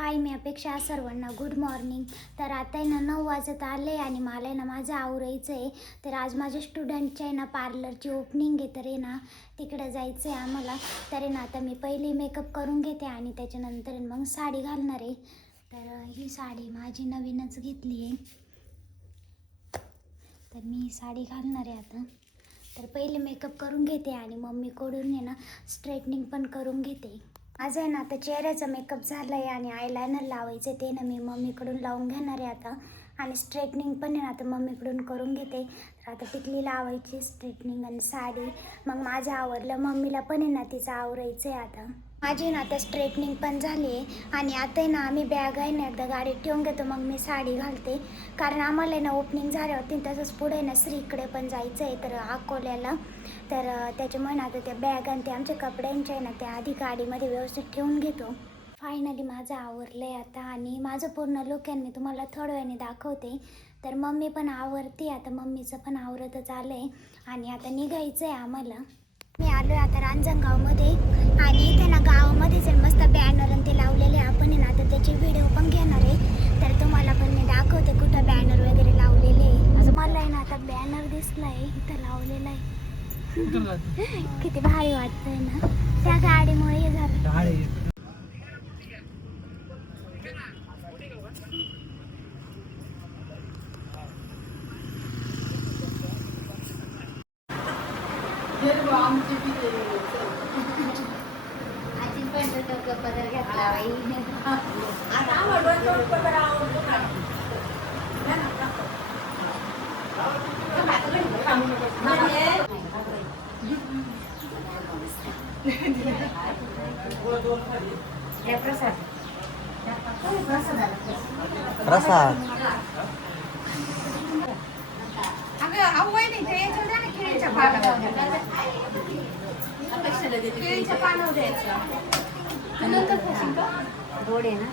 हाय, मी अपेक्षा सर्वांना good morning. तर आता आहे ना 9 वाजत आले आणि मला आहे ना माझं आवरायचं आहे. तर आज माझ्या स्टुडंटच्या आहे ना पार्लरची ओपनिंग आहे, तर आहे ना तिकडे जायचं आहे आम्हाला. तर आहे ना आता मी पहिले मेकअप करून घेते आणि त्याच्यानंतर मग साडी घालणार आहे. तर ही साडी माझी नवीनच घेतली आहे, तर मी ही साडी घालणार आहे आता. तर पहिले मेकअप करून घेते आणि मम्मीकडून आहे ना स्ट्रेटनिंग पण करून घेते. माझं आहे ना आता चेहऱ्याचा मेकअप झाला आहे आणि आयलायनर लावायचं ते ना मी मम्मीकडून लावून घेणार आहे आता. आणि स्ट्रेटनिंग पण आहे ना आता मम्मीकडून करून घेते. तर आता टिकली लावायची, स्ट्रेटनिंग आणि साडी. मग माझं आवरलं, मम्मीला पण आहे ना तिचं आवरायचं आहे आता. माझी ना आता स्ट्रेटनिंग पण झाली आहे आणि आता आहे ना आम्ही बॅग आहे ना एकदा गाडीत ठेवून घेतो, मग मी साडी घालते. कारण आम्हाला आहे ना ओपनिंग झाली होती, तसंच पुढे ना श्रीकडे पण जायचं आहे तर अकोल्याला. तर त्याच्यामुळे ना आता त्या बॅग आणि ते आमच्या कपड्यांच्या आहे ना त्या आधी गाडीमध्ये व्यवस्थित ठेवून घेतो. फायनली माझं आवरलं आहे आता आणि माझं पूर्ण लुक मी तुम्हाला थोड्या वेळाने दाखवते. तर मम्मी पण आवरते आता, मम्मीचं पण आवरतच आलं आहे आणि आता निघायचं आहे आम्हाला. मी आलो आहे आता रांजणगावमध्ये आणि इथे ना गावामध्येच मस्त बॅनर आणि ते लावलेले आपण आहे ना आता त्याचे व्हिडिओ पण घेणार आहे. तर तुम्हाला पण मी दाखवते कुठं बॅनर वगैरे लावलेले आहे. मला आहे ना आता बॅनर दिसला आहे इथं लावलेला आहे. किती भारी वाटतंय ना, त्या गाडीमुळे हे झालं. पदर घेतला बाई. प्रसाद गोड आहे ना.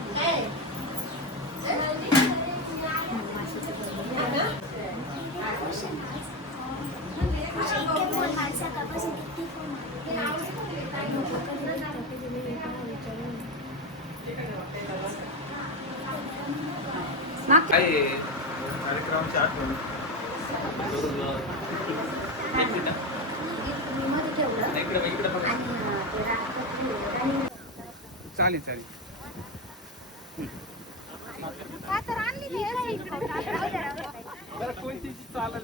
कार्यक्रमाची आठवण चालेल चालेल. कोणती चालेल.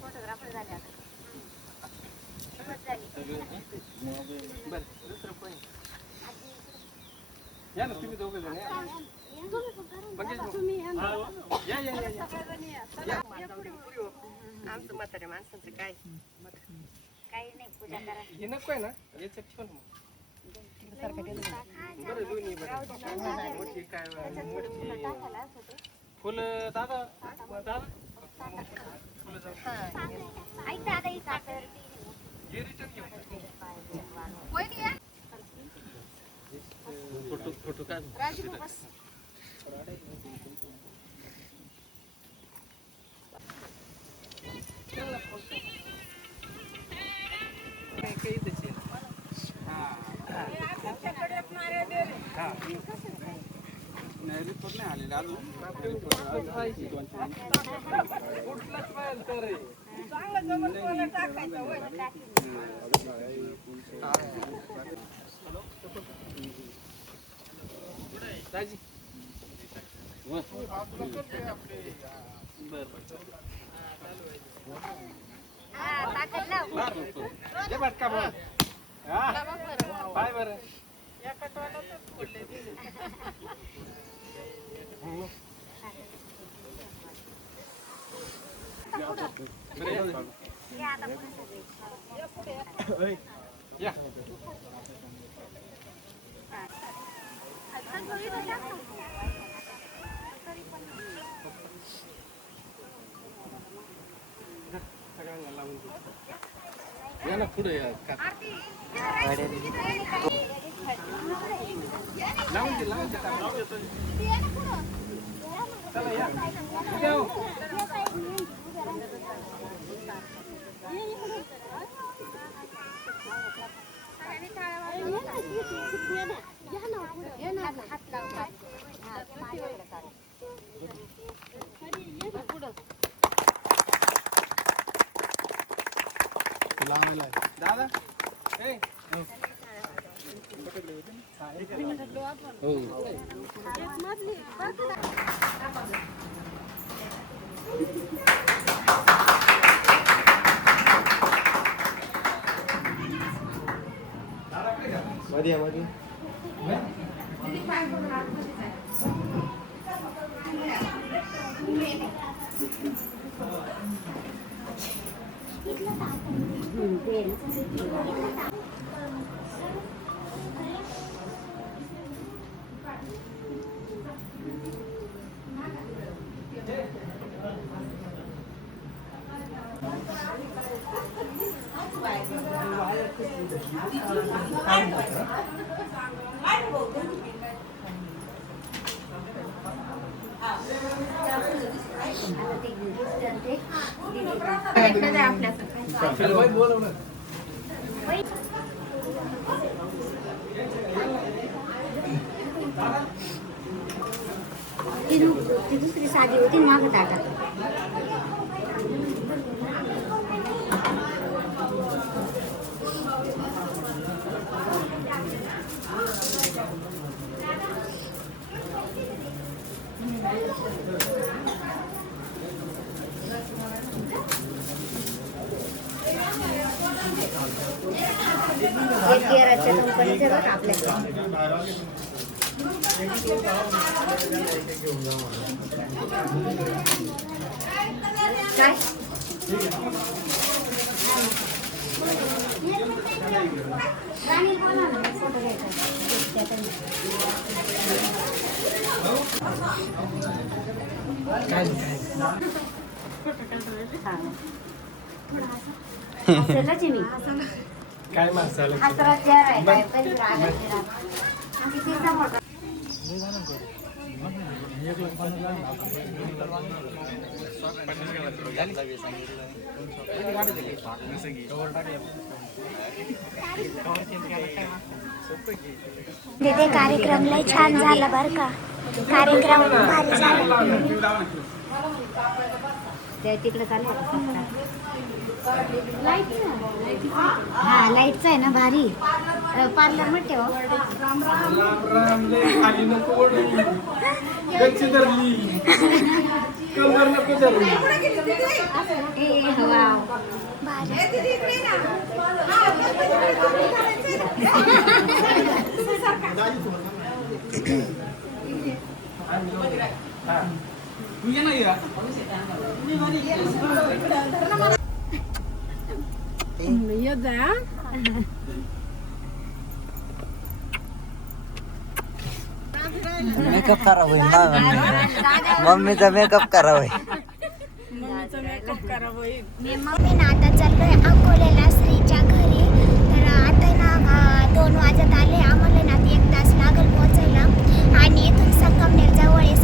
फोटोग्राफर झाले आता. या ना तुम्ही दोघे जण आमचं म्हातारे माणसाचं काय काही नाही, पूजा करा. हे नको आहे ना याच्यात ठेव ना. बरं दोन्ही बरं मोठी काय मोठी फुलं दादा दादा फुलं जाऊ ऐक दादा, ही साखर हे रिटर्न घेऊ. फोटो फोटो काय काही त्याचे नाही रिपोर्ट नाही आलेला अजून. दाजी का बरं बाय बरं या या ना पुढे या लावून दे दादा ए हो मध्ये मध्ये ती दुसरी साधी होती मागं टाका. तेराच्या कंपनीचे बघ आपल्याकडे. काय काय मसाला तिथे कार्यक्रम लय छान झाला बर का. कार्यक्रम भारी झाला. तिकडे हा लाईटचा आहे ना भारी. पार्लर मध्ये खाली नको ओढू. गच्ची धरली. कमर नको धरली. तू ये ना या मेकअप खराब होईल ना. मम्मीचा मेकअप खराब होईल. मम्मी ना आता चाललोय अकोल्याला श्रीच्या घरी. तर आता ना 2 वाजत आले. आम्हाला ना 1 तास लागेल पोहोचायला. आणि इथून संगमनेर जवळ आहे.